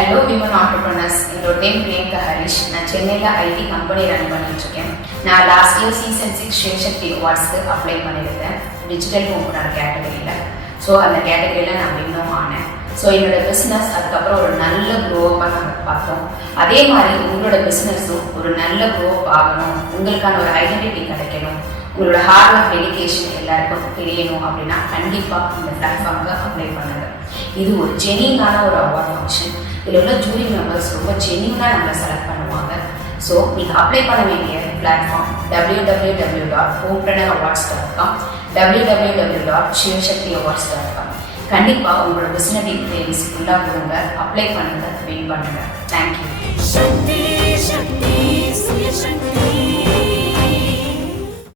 என்னோட நேம் பிரியங்கா ஹரிஷ் நான் சென்னையில் ஐடி கம்பெனி ரன் பண்ணிட்டுருக்கேன். நான் லாஸ்ட் இயர் சீசன் சிக்ஸ் சேஷக்தி அவார்ட்ஸ்க்கு அப்ளை பண்ணியிருந்தேன் டிஜிட்டல் ஹோம்குடான கேட்டகரியில் ஸோ அந்த கேட்டகரியில் நான் வின்னும் ஆனேன். ஸோ என்னோட பிஸ்னஸ் அதுக்கப்புறம் ஒரு நல்ல க்ரோஅப்பாக நாங்கள் பார்த்தோம். அதே மாதிரி உங்களோட பிஸ்னஸும் ஒரு நல்ல க்ரோஅப் ஆகணும். உங்களுக்கான ஒரு ஐடென்டிட்டி கிடைக்கணும். உங்களோட ஹார்ட் ஒர்க் டெடிக்கேஷன் எல்லாருக்கும் தெரியணும் அப்படின்னா கண்டிப்பாக இந்த பிளாட்ஃபார்முக்கு அப்ளை பண்ணுங்கள் இது ஒரு ஜெனிங்கான ஒரு அவார்ட் ஃபங்க்ஷன் இதில் உள்ள ஜூரி மெம்பர்ஸ் ரொம்ப ஜென்யூனாக நம்மளை செலக்ட் பண்ணுவாங்க. ஸோ நீங்கள் அப்ளை பண்ண வேண்டிய platform W W W dot homepreneur awards dot com W W W dot Sivasakthi awards dot com கண்டிப்பாக உங்களோட பிஸ்னஸ் டீட்டெயில்ஸ் ஃபுல்லாக கொடுங்க அப்ளை பண்ணுங்கள் வெயிட் பண்ணுங்கள் தேங்க்யூ